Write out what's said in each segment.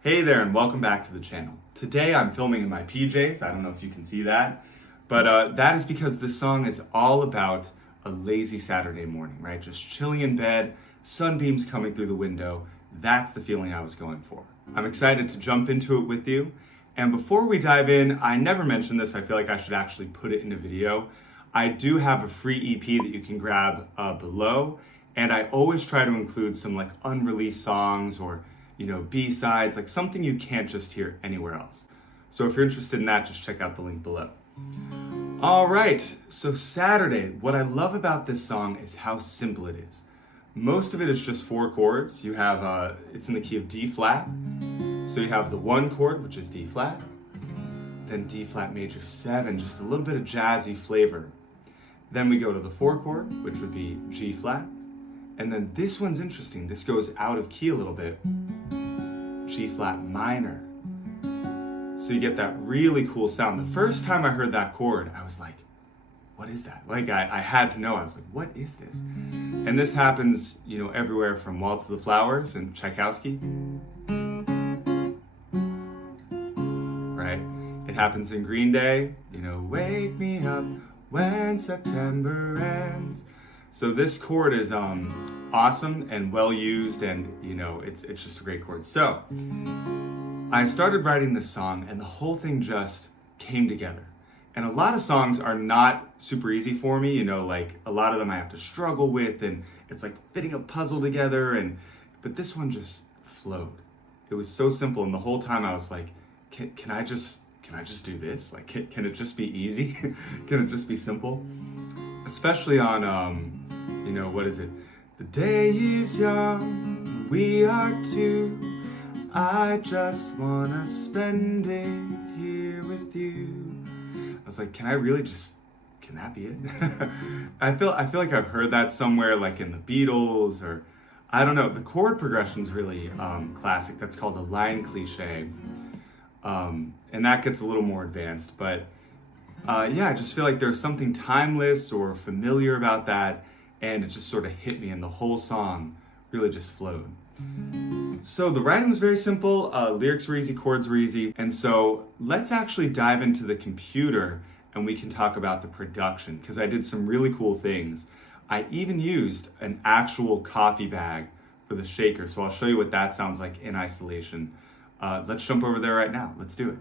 Hey there and welcome back to the channel. Today I'm filming in my PJs, I don't know if you can see that, but that is because this song is all about a lazy Saturday morning, right? Just chilling in bed, sunbeams coming through the window. That's the feeling I was going for. I'm excited to jump into it with you. And before we dive in, I never mentioned this, I feel like I should actually put it in a video. I do have a free EP that you can grab below, and I always try to include some like unreleased songs or B-sides, like something you can't just hear anywhere else. So if you're interested in that, just check out the link below. All right, so Saturday, what I love about this song is how simple it is. Most of it is just 4 chords. You have, it's in the key of D flat. So you have the 1 chord, which is D flat, then D flat major 7, just a little bit of jazzy flavor. Then we go to the 4 chord, which would be G flat. And then this one's interesting. This goes out of key a little bit. G flat minor. So you get that really cool sound. The first time I heard that chord, I was like, what is that? Like I had to know. I was like, what is this? And this happens, everywhere from Waltz of the Flowers and Tchaikovsky. Right? It happens in Green Day, wake me up when September ends. So this chord is awesome and well used, and it's just a great chord. So I started writing this song and the whole thing just came together. And a lot of songs are not super easy for me, like a lot of them I have to struggle with, and it's like fitting a puzzle together, but this one just flowed. It was so simple, and the whole time I was like, can I just do this? Like, can it just be easy? Can it just be simple? Especially on, what is it? The day is young, we are two. I just wanna spend it here with you. I was like, can that be it? I feel like I've heard that somewhere, like in the Beatles, or I don't know. The chord progression's really classic. That's called a line cliche. And that gets a little more advanced, but yeah, I just feel like there's something timeless or familiar about that, and it just sort of hit me, and the whole song really just flowed. So the writing was very simple, lyrics were easy, chords were easy, and so let's actually dive into the computer and we can talk about the production, because I did some really cool things. I even used an actual coffee bag for the shaker, so I'll show you what that sounds like in isolation. Let's jump over there right now. Let's do it.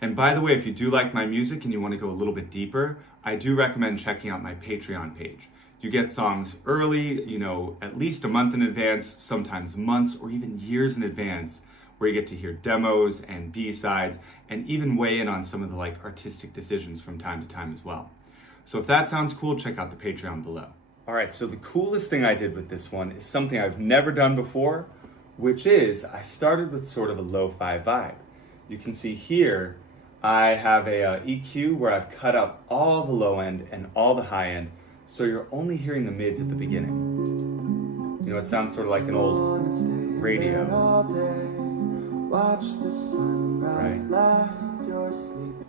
And by the way, if you do like my music and you want to go a little bit deeper, I do recommend checking out my Patreon page. You get songs early, at least a month in advance, sometimes months or even years in advance, where you get to hear demos and B-sides and even weigh in on some of the artistic decisions from time to time as well. So if that sounds cool, check out the Patreon below. All right, so the coolest thing I did with this one is something I've never done before, which is I started with sort of a lo-fi vibe. You can see here, I have a EQ where I've cut out all the low end and all the high end, so you're only hearing the mids at the beginning. It sounds sort of like an old radio. Right?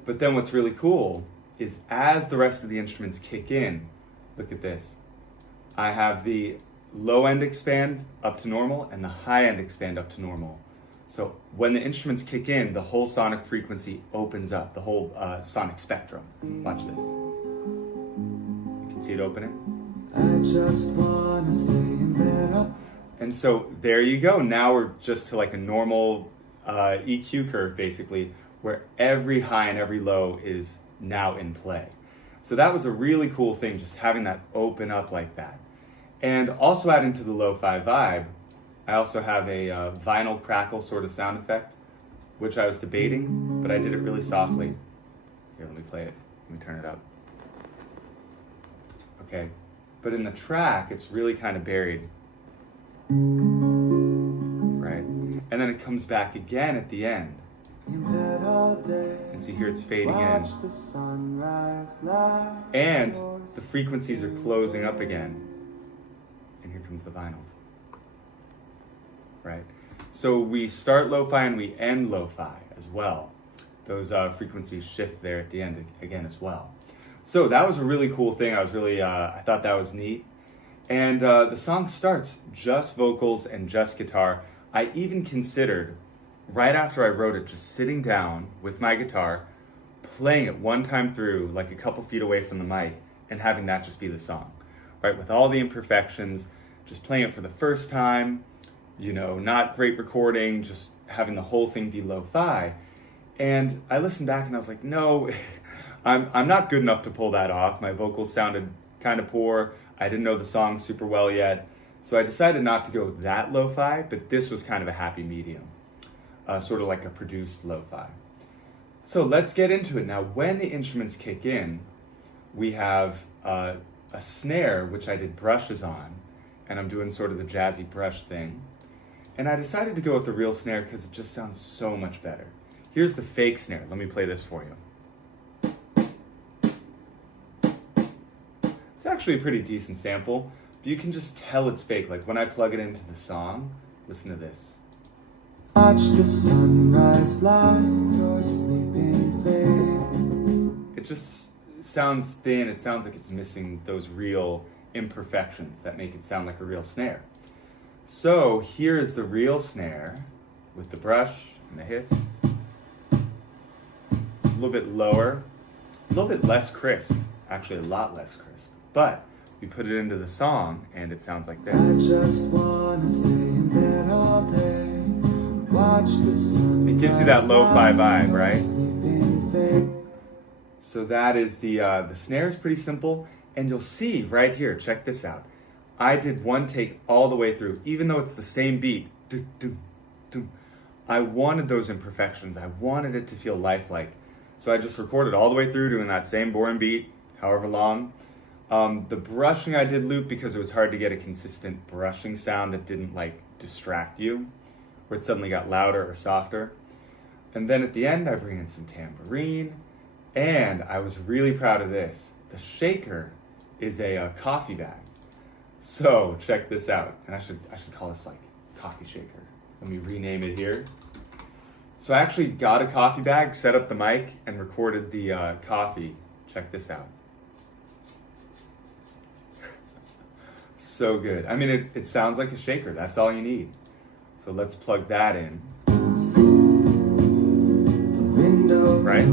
But then what's really cool is as the rest of the instruments kick in, look at this. I have the low end expand up to normal and the high end expand up to normal. So when the instruments kick in, the whole sonic frequency opens up, the whole sonic spectrum. Watch this. You can see it opening. I just wanna stay in bed. And so there you go. Now we're just to like a normal EQ curve, basically, where every high and every low is now in play. So that was a really cool thing, just having that open up like that. And also adding to the lo-fi vibe, I also have a vinyl crackle sort of sound effect, which I was debating, but I did it really softly. Here, let me play it. Let me turn it up. Okay, but in the track, it's really kind of buried. Right? And then it comes back again at the end. And see here it's fading in. And the frequencies are closing up again. And here comes the vinyl. Right? So we start lo-fi and we end lo-fi as well. Those frequencies shift there at the end again as well. So that was a really cool thing. I thought that was neat. And the song starts just vocals and just guitar. I even considered right after I wrote it, just sitting down with my guitar, playing it one time through, like a couple feet away from the mic, and having that just be the song, right? With all the imperfections, just playing it for the first time, you know, not great recording, just having the whole thing be lo-fi. And I listened back and I was like, no, I'm not good enough to pull that off. My vocals sounded kind of poor. I didn't know the song super well yet. So I decided not to go that lo-fi, but this was kind of a happy medium, sort of like a produced lo-fi. So let's get into it. Now, when the instruments kick in, we have a snare, which I did brushes on, and I'm doing sort of the jazzy brush thing. And I decided to go with the real snare because it just sounds so much better. Here's the fake snare. Let me play this for you. It's actually a pretty decent sample, but you can just tell it's fake. Like when I plug it into the song, listen to this. Watch the sunrise like your sleeping face. It just sounds thin. It sounds like it's missing those real imperfections that make it sound like a real snare. So here's the real snare with the brush and the hits. A little bit lower, a little bit less crisp, actually a lot less crisp. But we put it into the song and it sounds like this. I just wanna stay in bed all day. Watch the sun. It gives you that lo-fi vibe, right? So that is the snare is pretty simple, and you'll see right here, check this out. I did one take all the way through, even though it's the same beat. I wanted those imperfections. I wanted it to feel lifelike. So I just recorded all the way through doing that same boring beat, however long. The brushing I did loop because it was hard to get a consistent brushing sound that didn't like distract you, where it suddenly got louder or softer. And then at the end, I bring in some tambourine, and I was really proud of this. The shaker is a coffee bag. So check this out, and I should call this like coffee shaker. Let me rename it here. So I actually got a coffee bag, set up the mic, and recorded the coffee. Check this out. So good. I mean, it sounds like a shaker. That's all you need. So let's plug that in. Right?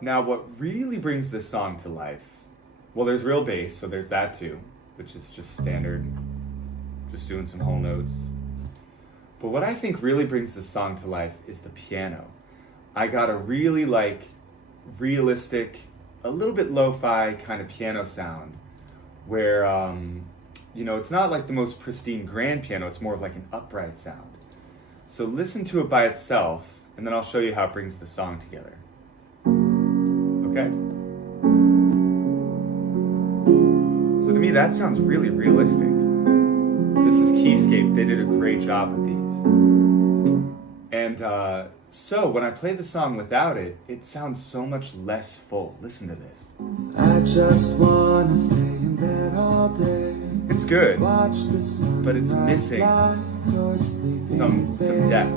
Now, what really brings this song to life, well, there's real bass, so there's that too, which is just standard, just doing some whole notes. But what I think really brings this song to life is the piano. I got a really like realistic, a little bit lo-fi kind of piano sound where, you know, it's not like the most pristine grand piano, it's more of like an upright sound. So listen to it by itself, and then I'll show you how it brings the song together. Okay? So to me, that sounds really realistic. This is Keyscape. They did a great job with these. And so when I play the song without it, it sounds so much less full. Listen to this. I just wanna stay in bed all day. It's good, but it's missing some depth.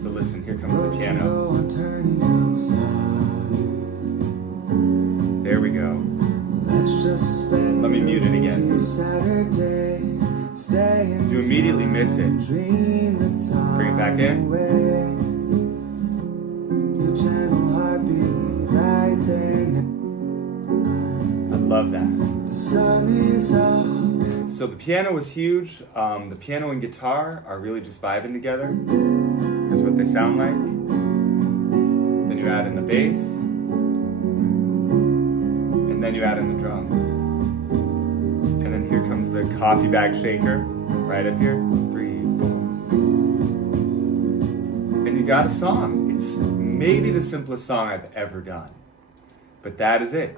So listen, here comes the piano. There we go. Let me mute it again. You immediately miss it. Bring it back in. I love that. So the piano was huge. The piano and guitar are really just vibing together. That's what they sound like. Then you add in the bass. And then you add in the drums. And then here comes the coffee bag shaker right up here. 3, 4. And you got a song. It's maybe the simplest song I've ever done. But that is it.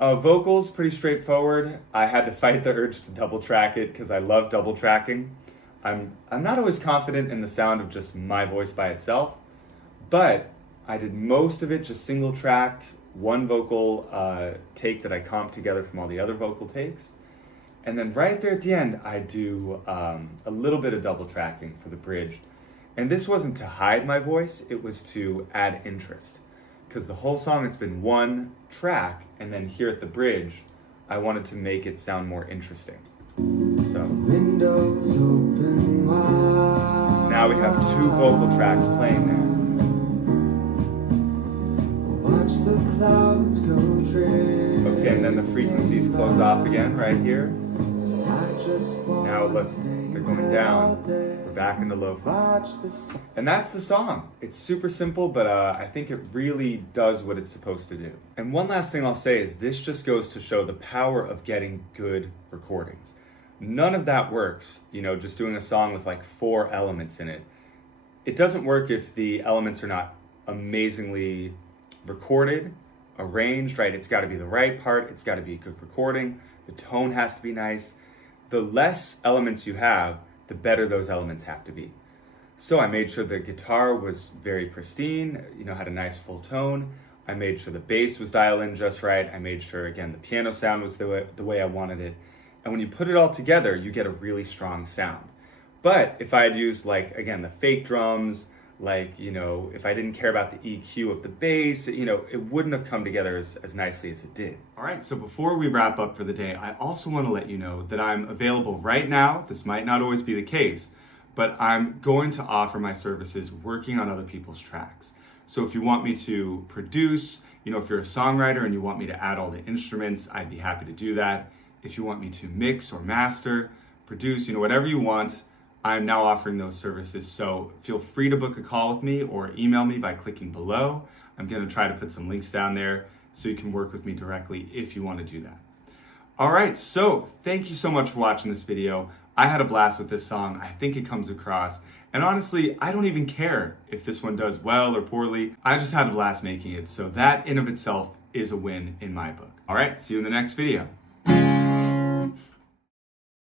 Vocals, pretty straightforward. I had to fight the urge to double track it because I love double tracking. I'm not always confident in the sound of just my voice by itself, but I did most of it just single tracked, one vocal take that I comped together from all the other vocal takes. And then right there at the end, I do a little bit of double tracking for the bridge. And this wasn't to hide my voice, it was to add interest. Because the whole song, it's been one track, and then here at the bridge, I wanted to make it sound more interesting. So. Windows open wide. now we have two vocal tracks playing there. Watch the clouds go drift. Okay, and then the frequencies close off again right here. Now they're going down. We're back into lo-fi. And that's the song. It's super simple, but I think it really does what it's supposed to do. And one last thing I'll say is this just goes to show the power of getting good recordings. None of that works, just doing a song with like 4 elements in it. It doesn't work if the elements are not amazingly recorded, arranged, right? It's got to be the right part. It's got to be a good recording. The tone has to be nice. The less elements you have, the better those elements have to be. So I made sure the guitar was very pristine, had a nice full tone. I made sure the bass was dialed in just right. I made sure, again, the piano sound was the way I wanted it. And when you put it all together, you get a really strong sound. But if I had used, again, the fake drums, if I didn't care about the EQ of the bass, it wouldn't have come together as nicely as it did. All right, so before we wrap up for the day, I also want to let you know that I'm available right now. This might not always be the case, but I'm going to offer my services working on other people's tracks. So if you want me to produce, if you're a songwriter and you want me to add all the instruments, I'd be happy to do that. If you want me to mix or master, produce, whatever you want, I'm now offering those services. So feel free to book a call with me or email me by clicking below. I'm going to try to put some links down there so you can work with me directly if you want to do that. All right, so thank you so much for watching this video. I had a blast with this song. I think it comes across. And honestly, I don't even care if this one does well or poorly. I just had a blast making it. So that in of itself is a win in my book. All right, see you in the next video.